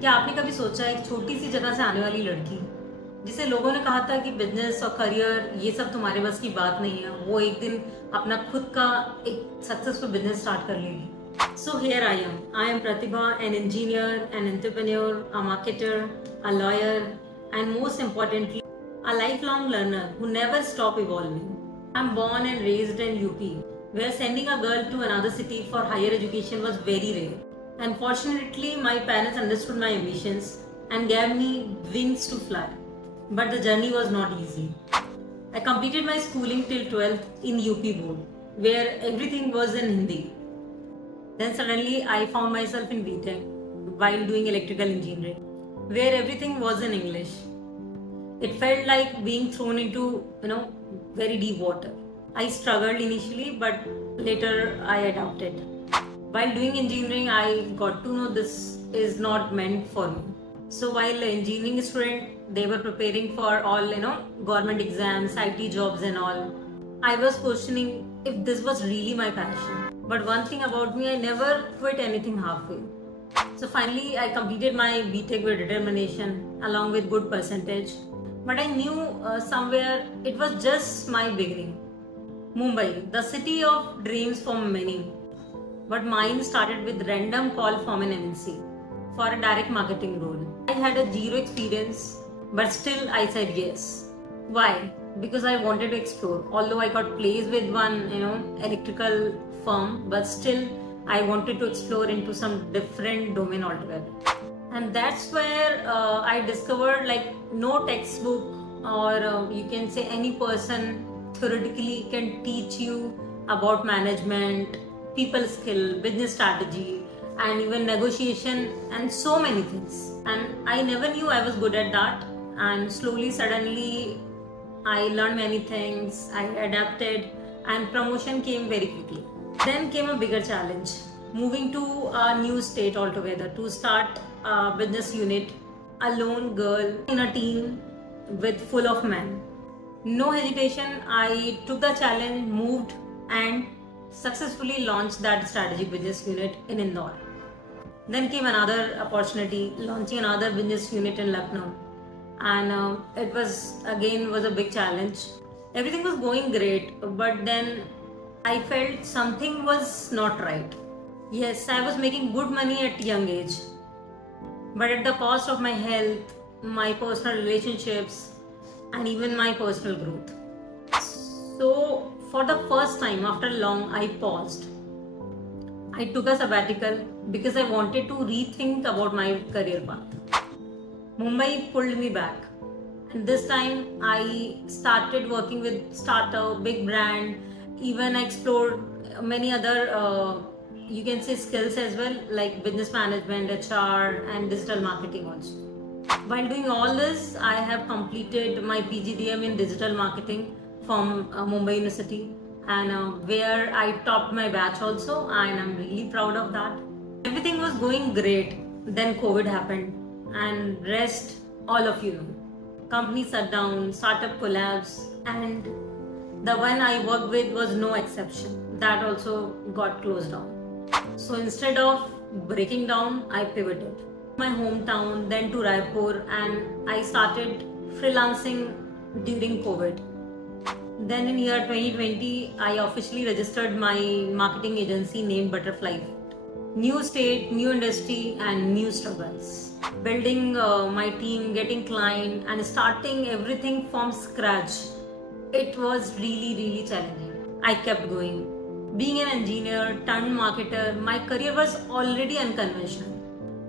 क्या आपने कभी सोचा एक छोटी सी जगह से आने वाली लड़की जिसे लोगों ने कहा था कि बिजनेस और करियर ये सब तुम्हारे बस की बात नहीं है, वो एक दिन अपना खुद का एक सक्सेसफुल बिजनेस स्टार्ट कर लेगी। So here I am Pratibha, an engineer, an entrepreneur, a marketer, a lawyer, and most importantly, a lifelong learner who never stop evolving. I'm born and raised in UP, where sending a girl to another city for higher education was very rare. Unfortunately, my parents understood my ambitions and gave me wings to fly. But the journey was not easy. I completed my schooling till 12th in UP board, where everything was in Hindi. Then suddenly I found myself in BTech while doing electrical engineering, where everything was in English. It felt like being thrown into, very deep water. I struggled initially, but later I adapted. While doing engineering, I got to know this is not meant for me. So while an engineering student, they were preparing for all, government exams, IT jobs and all. I was questioning if this was really my passion. But one thing about me, I never quit anything halfway. So finally, I completed my BTech with determination along with good percentage. But I knew somewhere it was just my beginning. Mumbai, the city of dreams for many. But mine started with random call from an MNC for a direct marketing role. I had a zero experience, but still I said yes. Why? Because I wanted to explore. Although I got placed with one, electrical firm, but still I wanted to explore into some different domain altogether. And that's where I discovered like no textbook or you can say any person theoretically can teach you about management, people skill, business strategy, and even negotiation and so many things. And I never knew I was good at that. And slowly, suddenly, I learned many things, I adapted, and promotion came very quickly. Then came a bigger challenge, moving to a new state altogether to start a business unit, a lone girl in a team with full of men. No hesitation, I took the challenge, moved, and successfully launched that strategic business unit in Indore. Then came another opportunity, launching another business unit in Lucknow, and it was a big challenge. Everything was going great, but then I felt something was not right. Yes, I was making good money at young age, but at the cost of my health, my personal relationships, and even my personal growth. So for the first time after long, I paused. I took a sabbatical because I wanted to rethink about my career path. Mumbai pulled me back. And this time I started working with startup, big brand, even I explored many other you can say skills as well, like business management, HR, and digital marketing also. While doing all this, I have completed my PGDM in digital marketing from Mumbai University, and where I topped my batch also, and I'm really proud of that. Everything was going great. Then COVID happened, and rest all of you know. Company shut down, startup collapse, and the one I worked with was no exception. That also got closed down. So instead of breaking down, I pivoted. My hometown, then to Raipur, and I started freelancing during COVID. Then in year 2020, I officially registered my marketing agency named Butterfly Effect. New state, new industry, and new struggles. Building my team, getting client, and starting everything from scratch. It was really challenging. I kept going. Being an engineer turned marketer, my career was already unconventional.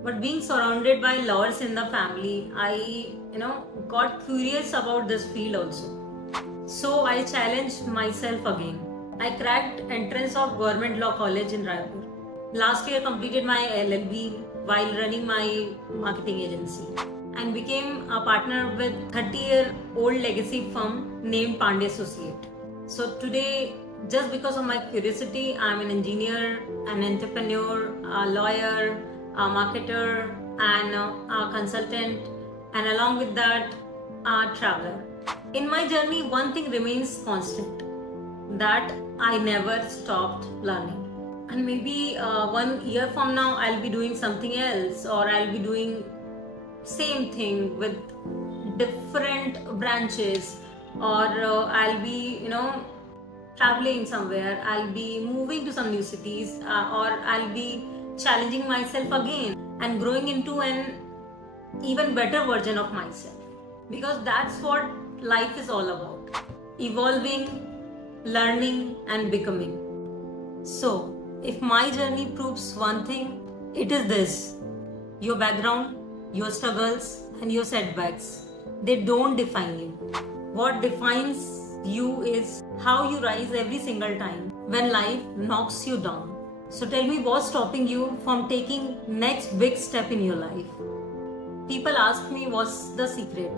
But being surrounded by lawyers in the family, I got curious about this field also. So I challenged myself again. I cracked entrance of Government Law College in Raipur. Last year completed my LLB while running my marketing agency and became a partner with 30-year-old legacy firm named Pandey Associate. So today, just because of my curiosity, I'm an engineer, an entrepreneur, a lawyer, a marketer, and a consultant, and along with that, a traveler. In my journey, one thing remains constant, that I never stopped learning. And maybe 1 year from now, I'll be doing something else, or I'll be doing same thing with different branches, or I'll be, traveling somewhere, I'll be moving to some new cities, or I'll be challenging myself again and growing into an even better version of myself. Because that's what life is all about: evolving, learning, and becoming. So, if my journey proves one thing, it is this: your background, your struggles, and your setbacks, they don't define you. What defines you is how you rise every single time when life knocks you down. So tell me, what's stopping you from taking next big step in your life? People ask me what's the secret.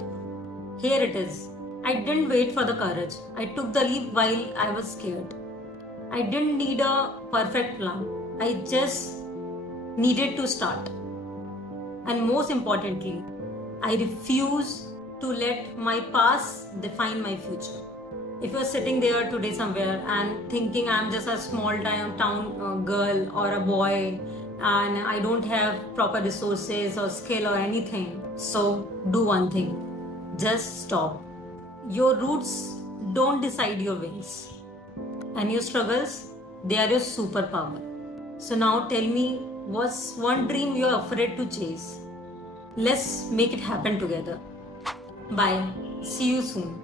Here it is. I didn't wait for the courage. I took the leap while I was scared. I didn't need a perfect plan. I just needed to start. And most importantly, I refuse to let my past define my future. If you're sitting there today somewhere and thinking I'm just a small town girl or a boy and I don't have proper resources or skill or anything, so do one thing: just stop. Your roots don't decide your wings, and your struggles, they are your superpower. So now tell me, what's one dream you're afraid to chase? Let's make it happen together. Bye. See you soon.